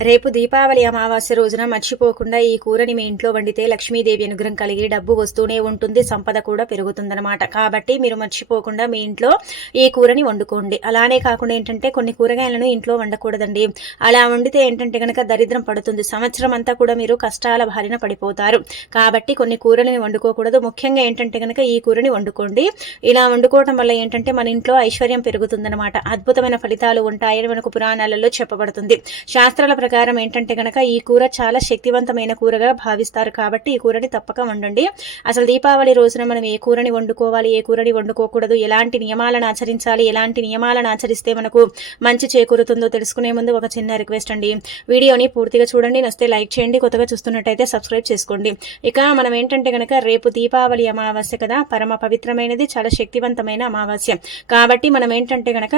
రేపు దీపావళి అమావాస్య రోజున మర్చిపోకుండా ఈ కూరని మీ ఇంట్లో వండితే లక్ష్మీదేవి అనుగ్రహం కలిగి డబ్బు వస్తూనే ఉంటుంది సంపద కూడా పెరుగుతుందన్నమాట. కాబట్టి మీరు మర్చిపోకుండా మీ ఇంట్లో ఈ కూరని వండుకోండి. అలానే కాకుండా ఏంటంటే కొన్ని కూరగాయలను ఇంట్లో వండకూడదండి. అలా వండితే ఏంటంటే కనుక దరిద్రం పడుతుంది. సంవత్సరం అంతా కూడా మీరు కష్టాల బారిన పడిపోతారు. కాబట్టి కొన్ని కూరలని వండుకోకూడదు. ముఖ్యంగా ఏంటంటే కనుక ఈ కూరని వండుకోండి. ఇలా వండుకోవడం వల్ల ఏంటంటే మన ఇంట్లో ఐశ్వర్యం పెరుగుతుందన్నమాట. అద్భుతమైన ఫలితాలు ఉంటాయని మనకు పురాణాలలో చెప్పబడుతుంది. శాస్త్రాల ప్రకారం ఏంటంటే కనుక ఈ కూర చాలా శక్తివంతమైన కూరగా భావిస్తారు కాబట్టి ఈ కూరని తప్పక వండండి. అసలు దీపావళి రోజున మనం ఏ కూరని వండుకోవాలి ఏ కూరని వండుకోకూడదు ఎలాంటి నియమాలను ఆచరించాలి ఎలాంటి నియమాలను ఆచరిస్తే మనకు మంచి చేకూరుతుందో తెలుసుకునే ముందు ఒక చిన్న రిక్వెస్ట్ అండి. వీడియోని పూర్తిగా చూడండి నస్తే లైక్ చేయండి కొత్తగా చూస్తున్నట్టయితే సబ్స్క్రైబ్ చేసుకోండి. ఇక మనం ఏంటంటే కనుక రేపు దీపావళి అమావాస్య కదా పరమ పవిత్రమైనది చాలా శక్తివంతమైన అమావాస్య. కాబట్టి మనం ఏంటంటే కనుక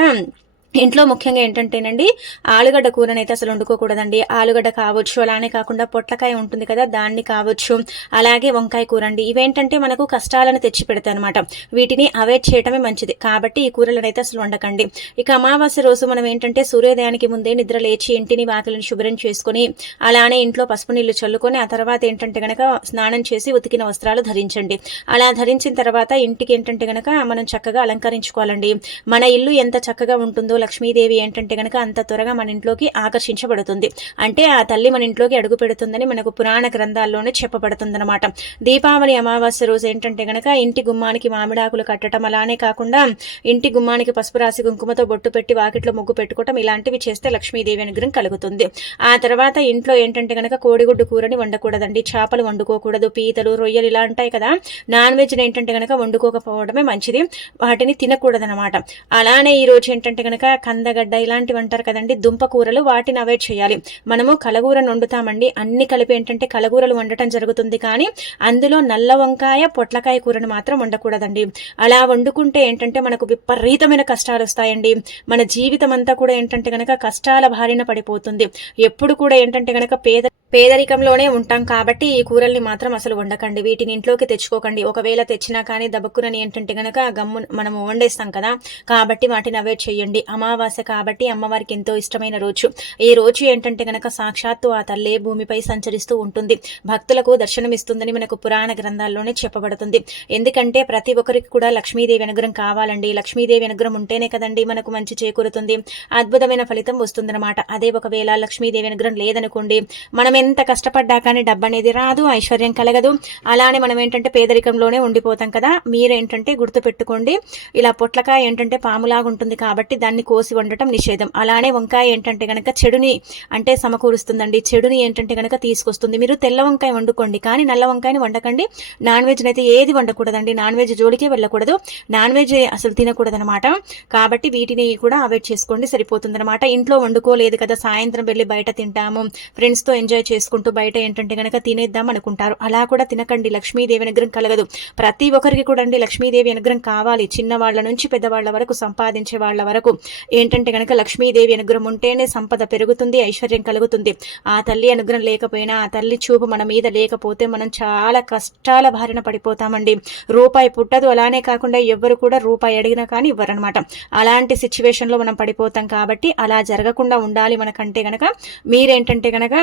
ఇంట్లో ముఖ్యంగా ఏంటంటేనండి ఆలుగడ్డ కూరనైతే అసలు వండుకోకూడదండి. ఆలుగడ్డ కావచ్చు అలానే కాకుండా పొట్లకాయ ఉంటుంది కదా దాన్ని కావచ్చు అలాగే వంకాయ కూర అండి ఇవేంటంటే మనకు కష్టాలను తెచ్చి పెడతాయి అనమాట వీటిని అవాయిడ్ చేయటమే మంచిది. కాబట్టి ఈ కూరలను అయితే అసలు వండకండి. ఇక అమావాస్య రోజు మనం ఏంటంటే సూర్యోదయానికి ముందే నిద్ర లేచి ఇంటిని వాకిలను శుభ్రం చేసుకుని అలానే ఇంట్లో పసుపు నీళ్ళు చల్లుకొని ఆ తర్వాత ఏంటంటే గనక స్నానం చేసి ఉతికిన వస్త్రాలు ధరించండి. అలా ధరించిన తర్వాత ఇంటికి ఏంటంటే గనక మనం చక్కగా అలంకరించుకోవాలండి. మన ఇల్లు ఎంత చక్కగా ఉంటుందో లక్ష్మీదేవి ఏంటంటే గనక అంత త్వరగా మన ఇంట్లోకి ఆకర్షించబడుతుంది. అంటే ఆ తల్లి మన ఇంట్లోకి అడుగు పెడుతుందని మనకు పురాణ గ్రంథాల్లోనే చెప్పబడుతుందన్నమాట. దీపావళి అమావాస్య రోజు ఏంటంటే గనక ఇంటి గుమ్మానికి మామిడాకులు కట్టడం అలానే కాకుండా ఇంటి గుమ్మానికి పసుపు రాసి కుంకుమతో బొట్టు పెట్టి వాకిట్లో ముగ్గు పెట్టుకోవటం ఇలాంటివి చేస్తే లక్ష్మీదేవి అనుగ్రహం కలుగుతుంది. ఆ తర్వాత ఇంట్లో ఏంటంటే గనక కోడిగుడ్డు కూరని వండకూడదండి. చేపలు వండుకోకూడదు. పీతలు రొయ్యలు ఇలా ఉంటాయి కదా. నాన్ వెజ్ ఏంటంటే గనక వండుకోకపోవడమే మంచిది. వాటిని తినకూడదనమాట అలానే ఈ రోజు ఏంటంటే గనక కందగడ్డ ఇలాంటివి అంటారు కదండి దుంప కూరలు వాటిని అవాయిడ్ చేయాలి. మనము కలగూరను వండుతామండి అన్ని కలిపి ఏంటంటే కలగూరలు వండటం జరుగుతుంది కానీ అందులో నల్ల వంకాయ పొట్లకాయ కూరను మాత్రం వండకూడదండి. అలా వండుకుంటే ఏంటంటే మనకు విపరీతమైన కష్టాలు వస్తాయండి. మన జీవితం అంతా కూడా ఏంటంటే గనక కష్టాల బారిన పడిపోతుంది. ఎప్పుడు కూడా ఏంటంటే గనక పేద పేదరికంలోనే ఉంటాం కాబట్టి ఈ కూరల్ని మాత్రం అసలు వండకండి. వీటిని ఇంట్లోకి తెచ్చుకోకండి. ఒకవేళ తెచ్చినా కానీ దబక్కునని ఏంటంటే గనక గమ్ము మనము వండేస్తాం కదా. కాబట్టి వాటిని అవాయిడ్ చేయండి. అమావాస్య కాబట్టి అమ్మవారికి ఎంతో ఇష్టమైన రోజు. ఈ రోజు ఏంటంటే గనక సాక్షాత్తు ఆ తల్లే భూమిపై సంచరిస్తూ ఉంటుంది. భక్తులకు దర్శనమిస్తుందని మనకు పురాణ గ్రంథాల్లోనే చెప్పబడుతుంది. ఎందుకంటే ప్రతి ఒక్కరికి కూడా లక్ష్మీదేవి అనుగ్రహం కావాలండి. లక్ష్మీదేవి అనుగ్రహం ఉంటేనే కదండి మనకు మంచి చేకూరుతుంది. అద్భుతమైన ఫలితం వస్తుందన్నమాట. అదే ఒకవేళ లక్ష్మీదేవి అనుగ్రహం లేదనుకోండి మనమే ఎంత కష్టపడ్డా కానీ డబ్బు అనేది రాదు ఐశ్వర్యం కలగదు. అలానే మనం ఏంటంటే పేదరికంలోనే ఉండిపోతాం కదా. మీరేంటంటే గుర్తుపెట్టుకోండి ఇలా పొట్లకాయ ఏంటంటే పాములాగా ఉంటుంది కాబట్టి దాన్ని కోసి వండటం నిషేధం. అలానే వంకాయ ఏంటంటే కనుక చెడుని అంటే సమకూరుస్తుందండి. చెడుని ఏంటంటే కనుక తీసుకొస్తుంది. మీరు తెల్ల వంకాయ వండుకోండి కానీ నల్ల వంకాయని వండకండి. నాన్ వెజ్ అయితే ఏది వండకూడదండి. నాన్ వెజ్ జోలికే వెళ్ళకూడదు. నాన్ వెజ్ అసలు తినకూడదనమాట. కాబట్టి వీటిని కూడా అవాయిడ్ చేసుకోండి. సరిపోతుందనమాట. ఇంట్లో వండుకోలేదు కదా. సాయంత్రం వెళ్ళి బయట తింటాము. ఫ్రెండ్స్తో ఎంజాయ్ చేసుకుంటూ బయట ఏంటంటే గనక తినేద్దాం అనుకుంటారు. అలా కూడా తినకండి. లక్ష్మీదేవి అనుగ్రహం కలగదు. ప్రతి ఒక్కరికి కూడా అండి లక్ష్మీదేవి అనుగ్రహం కావాలి. చిన్నవాళ్ళ నుంచి పెద్దవాళ్ళ వరకు సంపాదించే వాళ్ళ వరకు ఏంటంటే గనక లక్ష్మీదేవి అనుగ్రహం ఉంటేనే సంపద పెరుగుతుంది ఐశ్వర్యం కలుగుతుంది. ఆ తల్లి అనుగ్రహం లేకపోయినా ఆ తల్లి చూపు మన మీద లేకపోతే మనం చాలా కష్టాల బారిన పడిపోతామండి. రూపాయి పుట్టదు. అలానే కాకుండా ఎవ్వరు కూడా రూపాయి అడిగినా కానీ ఇవ్వరనమాట అలాంటి సిచ్యువేషన్లో మనం పడిపోతాం కాబట్టి అలా జరగకుండా ఉండాలి మనకంటే గనక. మీరేంటంటే గనక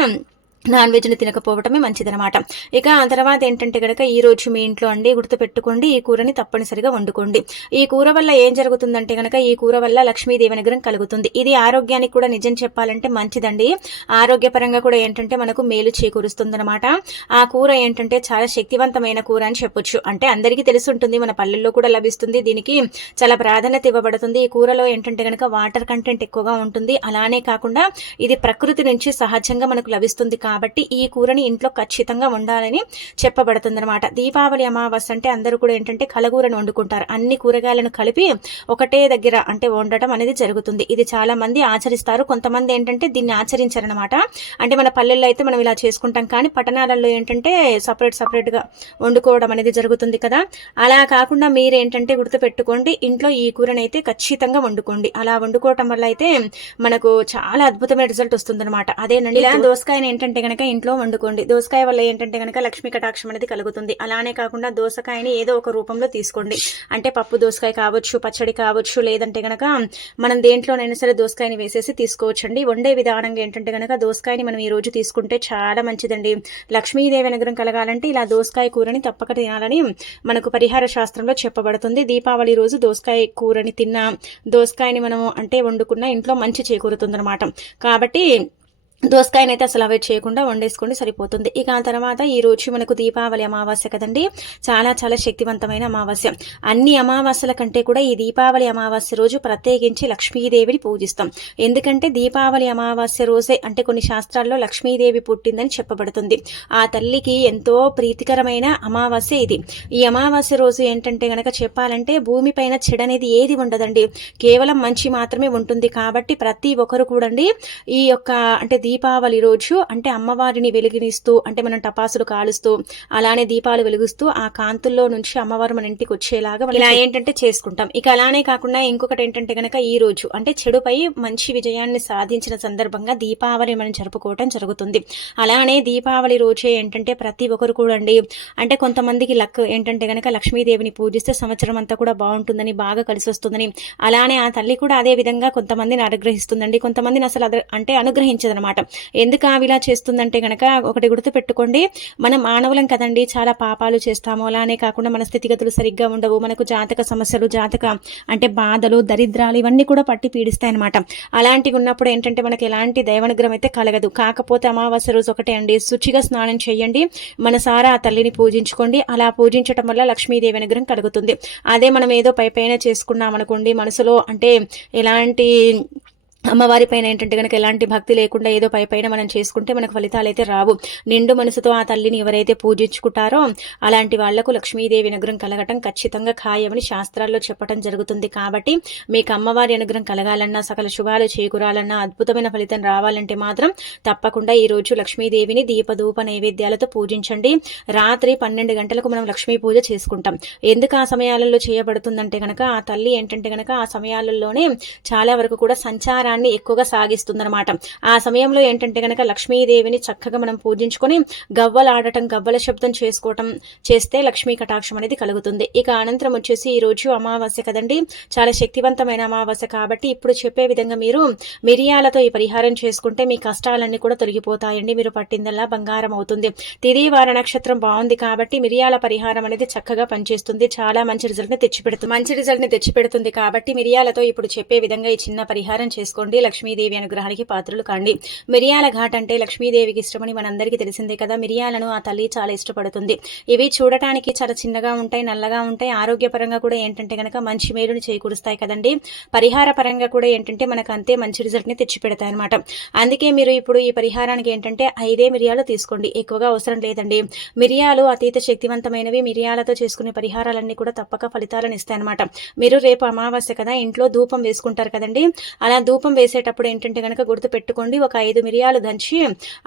నాన్ వెజ్ని తినకపోవటమే మంచిదనమాట ఇక ఆ తర్వాత ఏంటంటే కనుక ఈ రోజు మీ ఇంట్లో అండి గుర్తుపెట్టుకోండి ఈ కూరని తప్పనిసరిగా వండుకోండి. ఈ కూర వల్ల ఏం జరుగుతుందంటే కనుక ఈ కూర వల్ల లక్ష్మీదేవి అనుగ్రహం కలుగుతుంది. ఇది ఆరోగ్యానికి కూడా నిజం చెప్పాలంటే మంచిదండి. ఆరోగ్యపరంగా కూడా ఏంటంటే మనకు మేలు చేకూరుస్తుందనమాట ఆ కూర ఏంటంటే చాలా శక్తివంతమైన కూర అని చెప్పొచ్చు. అంటే అందరికీ తెలుసుంటుంది మన పల్లెల్లో కూడా లభిస్తుంది. దీనికి చాలా ప్రాధాన్యత ఇవ్వబడుతుంది. ఈ కూరలో ఏంటంటే కనుక వాటర్ కంటెంట్ ఎక్కువగా ఉంటుంది. అలానే కాకుండా ఇది ప్రకృతి నుంచి సహజంగా మనకు లభిస్తుంది కాబట్టి ఈ కూరని ఇంట్లో ఖచ్చితంగా వండాలని చెప్పబడుతుందన్నమాట. దీపావళి అమావాస్య అంటే అందరూ కూడా ఏంటంటే కలగూరను వండుకుంటారు. అన్ని కూరగాయలను కలిపి ఒకటే దగ్గర అంటే వండటం అనేది జరుగుతుంది. ఇది చాలా మంది ఆచరిస్తారు. కొంతమంది ఏంటంటే దీన్ని ఆచరించారనమాట అంటే మన పల్లెల్లో అయితే మనం ఇలా చేసుకుంటాం. కానీ పట్టణాలలో ఏంటంటే సపరేట్ సపరేట్గా వండుకోవడం అనేది జరుగుతుంది కదా. అలా కాకుండా మీరు ఏంటంటే గుర్తుపెట్టుకోండి ఇంట్లో ఈ కూరని అయితే ఖచ్చితంగా వండుకోండి. అలా వండుకోవటం వల్ల అయితే మనకు చాలా అద్భుతమైన రిజల్ట్ వస్తుందన్నమాట. అదేనండి ఇలా దోసకాయని ఏంటంటే కనుక ఇంట్లో వండుకోండి. దోసకాయ వల్ల ఏంటంటే గనక లక్ష్మీ కటాక్షం అనేది కలుగుతుంది. అలానే కాకుండా దోసకాయని ఏదో ఒక రూపంలో తీసుకోండి. అంటే పప్పు దోసకాయ కావచ్చు పచ్చడి కావచ్చు లేదంటే కనుక మనం దేంట్లోనైనా సరే దోసకాయని వేసేసి తీసుకోవచ్చండి. వండే విధానంగా ఏంటంటే కనుక దోసకాయని మనం ఈ రోజు తీసుకుంటే చాలా మంచిదండి. లక్ష్మీదేవి అనుగ్రహం కలగాలంటే ఇలా దోసకాయ కూరని తప్పక తినాలని మనకు పరిహార శాస్త్రంలో చెప్పబడుతుంది. దీపావళి రోజు దోసకాయ కూరని తిన్న దోసకాయని మనము అంటే వండుకున్న ఇంట్లో మంచి చేకూరుతుంది అనమాట దోసకాయనైతే అసలు అవాయిడ్ చేయకుండా వండేసుకోండి సరిపోతుంది. ఇక ఆ తర్వాత ఈ రోజు మనకు దీపావళి అమావాస్య కదండి. చాలా చాలా శక్తివంతమైన అమావాస్య. అన్ని అమావాస్యల కంటే కూడా ఈ దీపావళి అమావాస్య రోజు ప్రత్యేకించి లక్ష్మీదేవిని పూజిస్తాం. ఎందుకంటే దీపావళి అమావాస్య రోజే అంటే కొన్ని శాస్త్రాల్లో లక్ష్మీదేవి పుట్టిందని చెప్పబడుతుంది. ఆ తల్లికి ఎంతో ప్రీతికరమైన అమావాస్య ఇది. ఈ అమావాస్య రోజు ఏంటంటే గనక చెప్పాలంటే భూమిపైన చెడనేది ఏది ఉండదండి. కేవలం మంచి మాత్రమే ఉంటుంది కాబట్టి ప్రతి ఒక్కరు కూడండి ఈ యొక్క అంటే దీపావళి రోజు అంటే అమ్మవారిని వెలిగినిస్తూ అంటే మనం టపాసులు కాలుస్తూ అలానే దీపాలు వెలిగిస్తూ ఆ కాంతుల్లో నుంచి అమ్మవారు మన ఇంటికి వచ్చేలాగా ఇలా ఏంటంటే చేసుకుంటాం. ఇక అలానే కాకుండా ఇంకొకటి ఏంటంటే గనక ఈ రోజు అంటే చెడుపై మంచి విజయాన్ని సాధించిన సందర్భంగా దీపావళి మనం జరుపుకోవటం జరుగుతుంది. అలానే దీపావళి రోజే ఏంటంటే ప్రతి ఒక్కరు కూడా అండి అంటే కొంతమందికి లక్ ఏంటంటే గనక లక్ష్మీదేవిని పూజిస్తే సంవత్సరం అంతా కూడా బాగుంటుందని బాగా కలిసి వస్తుందని. అలానే ఆ తల్లి కూడా అదే విధంగా కొంతమందిని అనుగ్రహిస్తుందండి. కొంతమందిని అసలు అంటే అనుగ్రహించదనమాట. ఎందుకు ఆవి ఇలా చేస్తుందంటే కనుక ఒకటి గుర్తు పెట్టుకోండి మనం మానవులం కదండి చాలా పాపాలు చేస్తాము. అలానే కాకుండా మన స్థితిగతులు సరిగ్గా ఉండవు. మనకు జాతక సమస్యలు జాతక అంటే బాధలు దరిద్రాలు ఇవన్నీ కూడా పట్టి పీడిస్తాయి అనమాట అలాంటివి ఉన్నప్పుడు ఏంటంటే మనకి ఎలాంటి దైవానుగ్రహం అయితే కలగదు. కాకపోతే అమావాస్య రోజు ఒకటే అండి. శుచిగా స్నానం చేయండి. మనసారా ఆ తల్లిని పూజించుకోండి. అలా పూజించడం వల్ల లక్ష్మీదేవి అనుగ్రహం కలుగుతుంది. అదే మనం ఏదో పై పైన చేసుకున్నాం అనుకోండి మనసులో అంటే ఎలాంటి అమ్మవారి పైన ఏంటంటే కనుక ఎలాంటి భక్తి లేకుండా ఏదో పై పైన మనం చేసుకుంటే మనకు ఫలితాలు అయితే రావు. నిండు మనసుతో ఆ తల్లిని ఎవరైతే పూజించుకుంటారో అలాంటి వాళ్ళకు లక్ష్మీదేవి అనుగ్రహం కలగటం ఖచ్చితంగా ఖాయమని శాస్త్రాల్లో చెప్పడం జరుగుతుంది. కాబట్టి మీకు అమ్మవారి అనుగ్రహం కలగాలన్నా సకల శుభాలు చేకూరాలన్నా అద్భుతమైన ఫలితం రావాలంటే మాత్రం తప్పకుండా ఈ రోజు లక్ష్మీదేవిని దీపధూప నైవేద్యాలతో పూజించండి. రాత్రి పన్నెండు గంటలకు మనం లక్ష్మీ పూజ చేసుకుంటాం. ఎందుకు ఆ సమయాలలో చేయబడుతుందంటే కనుక ఆ తల్లి ఏంటంటే కనుక ఆ సమయాలలోనే చాలా వరకు కూడా సంచార ప్రయాణాన్ని ఎక్కువగా సాగిస్తుందన్నమాట. ఆ సమయంలో ఏంటంటే గనక లక్ష్మీదేవిని చక్కగా మనం పూజించుకొని గవ్వలు ఆడటం గవ్వల శబ్దం చేసుకోవటం చేస్తే లక్ష్మీ కటాక్షం అనేది కలుగుతుంది. ఇక అనంతరం వచ్చేసి ఈ రోజు అమావాస్య కదండి. చాలా శక్తివంతమైన అమావాస్య కాబట్టి ఇప్పుడు చెప్పే విధంగా మీరు మిరియాలతో ఈ పరిహారం చేసుకుంటే మీ కష్టాలన్నీ కూడా తొలగిపోతాయండి. మీరు పట్టిందల్లా బంగారం అవుతుంది. తిది వార నక్షత్రం బాగుంది కాబట్టి మిరియాల పరిహారం అనేది చక్కగా పనిచేస్తుంది. చాలా మంచి రిజల్ట్ని తెచ్చిపెడుతుంది. మంచి రిజల్ట్ని తెచ్చిపెడుతుంది కాబట్టి మిరియాలతో ఇప్పుడు చెప్పే విధంగా ఈ చిన్న పరిహారం చేసుకో చేసుకోండి లక్ష్మీదేవి అనుగ్రహానికి పాత్రలు కాండి. మిరియాల ఘాట్ అంటే లక్ష్మీదేవికి ఇష్టమని మనందరికీ తెలిసిందే కదా. మిరియాలను ఆ తల్లి చాలా ఇష్టపడుతుంది. ఇవి చూడటానికి చాలా చిన్నగా ఉంటాయి నల్లగా ఉంటాయి. ఆరోగ్యపరంగా కూడా ఏంటంటే కనుక మంచి మేలుని చేకూరుస్తాయి కదండి. పరిహార పరంగా కూడా ఏంటంటే మనకు అంతే మంచి రిజల్ట్ని తెచ్చిపెడతాయి అనమాట అందుకే మీరు ఇప్పుడు ఈ పరిహారానికి ఏంటంటే ఐదే మిరియాలు తీసుకోండి. ఎక్కువగా అవసరం లేదండి. మిరియాలు అతీత శక్తివంతమైనవి. మిరియాలతో చేసుకునే పరిహారాలన్నీ కూడా తప్పక ఫలితాలను ఇస్తాయన్నమాట మీరు రేపు అమావాస్య కదా ఇంట్లో ధూపం వేసుకుంటారు కదండి. అలా ధూపం ధూపం వేసేటప్పుడు ఏంటంటే కనుక గుర్తు పెట్టుకోండి ఒక ఐదు మిరియాలు దంచి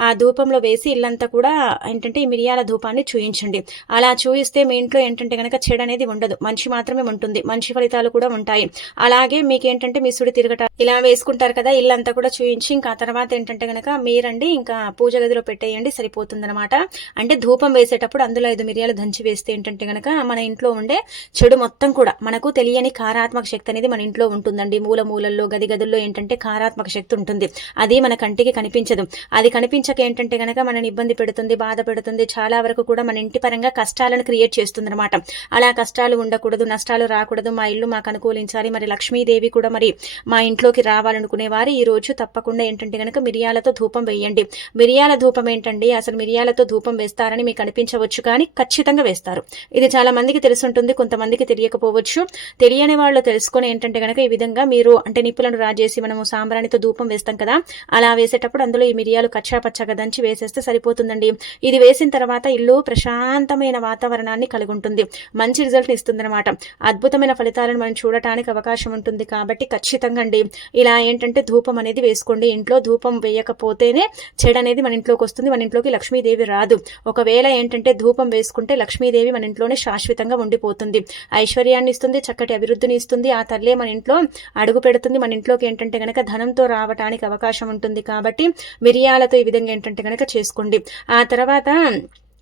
ఆ ధూపంలో వేసి ఇల్లంతా కూడా ఏంటంటే ఈ మిరియాల ధూపాన్ని చూయించండి. అలా చూయిస్తే మీ ఇంట్లో ఏంటంటే కనుక చెడు అనేది ఉండదు. మంచి మాత్రమే ఉంటుంది. మంచి ఫలితాలు కూడా ఉంటాయి. అలాగే మీకు ఏంటంటే మీ సుడి తిరగట ఇలా వేసుకుంటారు కదా ఇల్లంతా కూడా చూయించి ఇంకా తర్వాత ఏంటంటే కనుక మీరండి ఇంకా పూజ గదిలో పెట్టేయండి సరిపోతుందనమాట అంటే ధూపం వేసేటప్పుడు అందులో ఐదు మిరియాలు దంచి వేస్తే ఏంటంటే కనుక మన ఇంట్లో ఉండే చెడు మొత్తం కూడా మనకు తెలియని కారాత్మక శక్తి అనేది మన ఇంట్లో ఉంటుందండి. మూల మూలల్లో గది గదుల్లో ఏంటంటే ఏంటంటే కారాత్మక శక్తి ఉంటుంది. అది మన కంటికి కనిపించదు. అది కనిపించక ఏంటంటే గనక మనని ఇబ్బంది పెడుతుంది బాధ పెడుతుంది చాలా వరకు కూడా మన ఇంటి పరంగా కష్టాలను క్రియేట్ చేస్తుంది అనమాట అలా కష్టాలు ఉండకూడదు నష్టాలు రాకూడదు. మా ఇల్లు మాకు అనుకూలించాలి. మరి లక్ష్మీదేవి కూడా మరి మా ఇంట్లోకి రావాలనుకునే వారు ఈ రోజు తప్పకుండా ఏంటంటే గనక మిరియాలతో ధూపం వేయండి. మిరియాల ధూపం ఏంటండి? అసలు మిరియాలతో ధూపం వేస్తారని మీకు అనిపించవచ్చు కానీ ఖచ్చితంగా వేస్తారు. ఇది చాలా మందికి తెలుసుంటుంది కొంతమందికి తెలియకపోవచ్చు. తెలియని వాళ్ళు తెలుసుకొని ఏంటంటే గనక ఈ విధంగా మీరు అంటే నిప్పులను రాజేసి మనము సాంబ్రాణితో ధూపం వేస్తాం కదా? అలా వేసేటప్పుడు అందులో ఈ మిరియాలు కచ్చా పచ్చగా దంచి వేసేస్తే సరిపోతుందండి. ఇది వేసిన తర్వాత ఇల్లు ప్రశాంతమైన వాతావరణాన్ని కలిగి ఉంటుంది మంచి రిజల్ట్ ఇస్తుంది అనమాట అద్భుతమైన ఫలితాలను మనం చూడటానికి అవకాశం ఉంటుంది కాబట్టి ఖచ్చితంగా అండి. ఇలా ఏంటంటే ధూపం అనేది వేసుకోండి. ఇంట్లో ధూపం వేయకపోతేనే చెడు అనేది మన ఇంట్లోకి వస్తుంది. మన ఇంట్లోకి లక్ష్మీదేవి రాదు. ఒకవేళ ఏంటంటే ధూపం వేసుకుంటే లక్ష్మీదేవి మన ఇంట్లోనే శాశ్వతంగా ఉండిపోతుంది. ఐశ్వర్యాన్ని ఇస్తుంది చక్కటి అభివృద్ధిని ఇస్తుంది. ఆ తల్లే మన ఇంట్లో అడుగు పెడుతుంది. మన ఇంట్లోకి ఏంటంటే కనుక ధనంతో రావటానికి అవకాశం ఉంటుంది కాబట్టి మిరియాలతో ఈ విధంగా ఏంటంటే కనుక చేసుకోండి. ఆ తర్వాత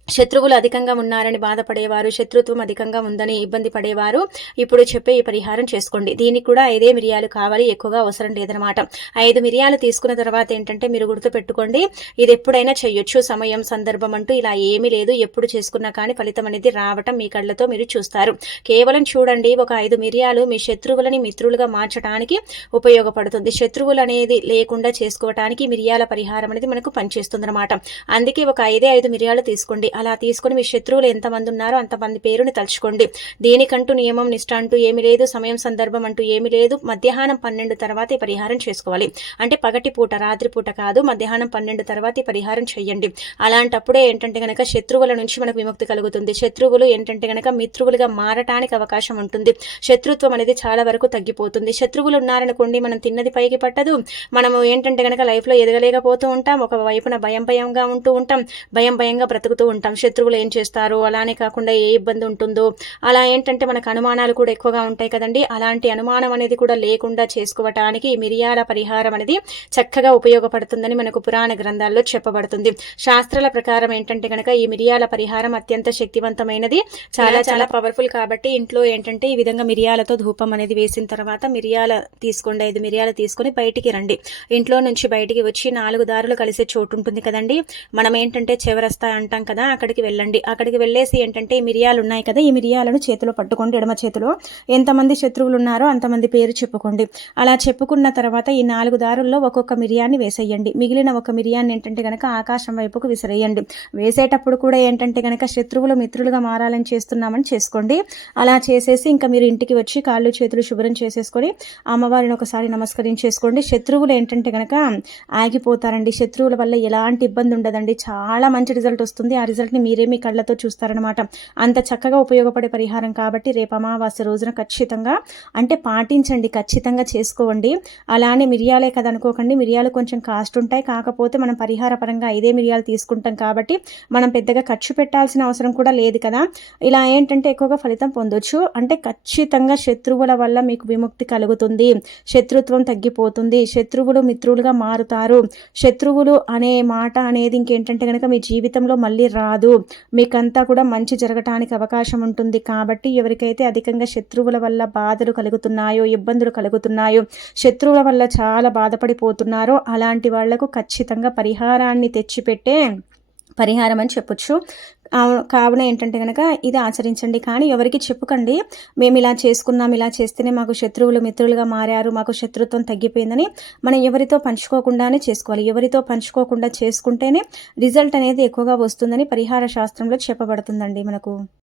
శత్రువులు అధికంగా ఉన్నారని బాధపడేవారు శత్రుత్వం అధికంగా ఉందని ఇబ్బంది పడేవారు. ఇప్పుడు చెప్పే ఈ పరిహారం చేసుకోండి. దీనికి కూడా ఐదే మిరియాలు కావాలి ఎక్కువగా అవసరం లేదనమాట ఐదు మిరియాలు తీసుకున్న తర్వాత ఏంటంటే మీరు గుర్తు పెట్టుకోండి ఇది ఎప్పుడైనా చేయొచ్చు. సమయం సందర్భం అంటూ ఇలా ఏమీ లేదు. ఎప్పుడు చేసుకున్నా కానీ ఫలితం అనేది రావటం మీ కళ్ళతో మీరు చూస్తారు. కేవలం చూడండి ఒక ఐదు మిరియాలు మీ శత్రువులని మిత్రులుగా మార్చడానికి ఉపయోగపడుతుంది. శత్రువులు అనేది లేకుండా చేసుకోవటానికి మిరియాల పరిహారం అనేది మనకు పనిచేస్తుంది అనమాట అందుకే ఒక ఐదే ఐదు మిరియాలు తీసుకోండి. అలా తీసుకుని మీ శత్రువులు ఎంతమంది ఉన్నారో అంతమంది పేరుని తలుచుకోండి. దేనికంటూ నియమం నిష్ట అంటూ ఏమి లేదు సమయం సందర్భం అంటూ ఏమి లేదు. మధ్యాహ్నం పన్నెండు తర్వాతే పరిహారం చేసుకోవాలి. అంటే పగటి పూట రాత్రి పూట కాదు మధ్యాహ్నం పన్నెండు తర్వాతే పరిహారం చేయండి. అలాంటప్పుడే ఏంటంటే గనక శత్రువుల నుంచి మనకు విముక్తి కలుగుతుంది. శత్రువులు ఏంటంటే గనక మిత్రువులుగా మారటానికి అవకాశం ఉంటుంది. శత్రుత్వం అనేది చాలా వరకు తగ్గిపోతుంది. శత్రువులు ఉన్నారనుకోండి మనం తిన్నది పైకి పట్టదు. మనము ఏంటంటే గనక లైఫ్లో ఎదగలేకపోతూ ఉంటాం. ఒక వైపున భయం భయంగా ఉంటూ ఉంటాం. భయం భయంగా బ్రతుకుతూ ఉంటాం. శత్రువులు ఏం చేస్తారు అలానే కాకుండా ఏ ఇబ్బంది ఉంటుందో అలా ఏంటంటే మనకు అనుమానాలు కూడా ఎక్కువగా ఉంటాయి కదండి. అలాంటి అనుమానం అనేది కూడా లేకుండా చేసుకోవటానికి ఈ మిరియాల పరిహారం అనేది చక్కగా ఉపయోగపడుతుందని మనకు పురాణ గ్రంథాల్లో చెప్పబడుతుంది. శాస్త్రాల ప్రకారం ఏంటంటే కనుక ఈ మిరియాల పరిహారం అత్యంత శక్తివంతమైనది. చాలా చాలా పవర్ఫుల్ కాబట్టి ఇంట్లో ఏంటంటే ఈ విధంగా మిరియాలతో ధూపం అనేది వేసిన తర్వాత మిరియాల తీసుకోండి ఐదు మిరియాలు తీసుకొని బయటికి రండి. ఇంట్లో నుంచి బయటికి వచ్చి నాలుగు దారులు కలిసే చోటు ఉంటుంది కదండి. మనం ఏంటంటే చివరస్తా అంటాం కదా అక్కడికి వెళ్ళండి. అక్కడికి వెళ్ళేసి ఏంటంటే ఈ మిరియాలు ఉన్నాయి కదా ఈ మిరియాలను చేతిలో పట్టుకోండి ఎడమ చేతిలో. ఎంతమంది శత్రువులు ఉన్నారో అంతమంది పేరు చెప్పుకోండి. అలా చెప్పుకున్న తర్వాత ఈ నాలుగు దారుల్లో ఒక్కొక్క మిరియాన్ని వేసేయండి. మిగిలిన ఒక మిరియాన్ని ఏంటంటే గనక ఆకాశం వైపుకు విసిరేయండి. వేసేటప్పుడు కూడా ఏంటంటే గనక శత్రువులు మిత్రులుగా మారాలని చేస్తున్నామని చేసుకోండి. అలా చేసేసి ఇంకా మీరు ఇంటికి వచ్చి కాళ్ళు చేతులు శుభ్రం చేసేసుకొని అమ్మవారిని ఒకసారి నమస్కరించేసుకోండి. శత్రువులు ఏంటంటే గనక ఆగిపోతారండి. శత్రువుల వల్ల ఎలాంటి ఇబ్బంది ఉండదండి. చాలా మంచి రిజల్ట్ వస్తుంది. ఆ రిజల్ట్ రిజల్ట్ని మీరే మీ కళ్ళతో చూస్తారనమాట అంత చక్కగా ఉపయోగపడే పరిహారం కాబట్టి రేపు అమావాస్య రోజున ఖచ్చితంగా అంటే పాటించండి ఖచ్చితంగా చేసుకోండి. అలానే మిరియాలే కదా అనుకోకండి. మిరియాలు కొంచెం కాస్ట్ ఉంటాయి. కాకపోతే మనం పరిహార పరంగా ఐదే మిరియాలు తీసుకుంటాం కాబట్టి మనం పెద్దగా ఖర్చు పెట్టాల్సిన అవసరం కూడా లేదు కదా. ఇలా ఏంటంటే ఎక్కువగా ఫలితం పొందొచ్చు. అంటే ఖచ్చితంగా శత్రువుల వల్ల మీకు విముక్తి కలుగుతుంది. శత్రుత్వం తగ్గిపోతుంది. శత్రువులు మిత్రులుగా మారుతారు. శత్రువులు అనే మాట అనేది ఇంకేంటంటే కనుక మీ జీవితంలో మళ్ళీ కాదు. మీకంతా కూడా మంచి జరగటానికి అవకాశం ఉంటుంది. కాబట్టి ఎవరికైతే అధికంగా శత్రువుల వల్ల బాధలు కలుగుతున్నాయో ఇబ్బందులు కలుగుతున్నాయో శత్రువుల వల్ల చాలా బాధపడిపోతున్నారో అలాంటి వాళ్ళకు ఖచ్చితంగా పరిహారాన్ని తెచ్చిపెట్టే పరిహారం అని చెప్పొచ్చు. కావున ఏంటంటే కనుక ఇది ఆచరించండి. కానీ ఎవరికి చెప్పుకండి మేము ఇలా చేసుకున్నాం ఇలా చేస్తేనే మాకు శత్రువులు మిత్రులుగా మారారు మాకు శత్రుత్వం తగ్గిపోయిందని మనం ఎవరితో పంచుకోకుండానే చేసుకోవాలి. ఎవరితో పంచుకోకుండా చేసుకుంటేనే రిజల్ట్ అనేది ఎక్కువగా వస్తుందని పరిహార శాస్త్రంలో చెప్పబడుతుందండి మనకు.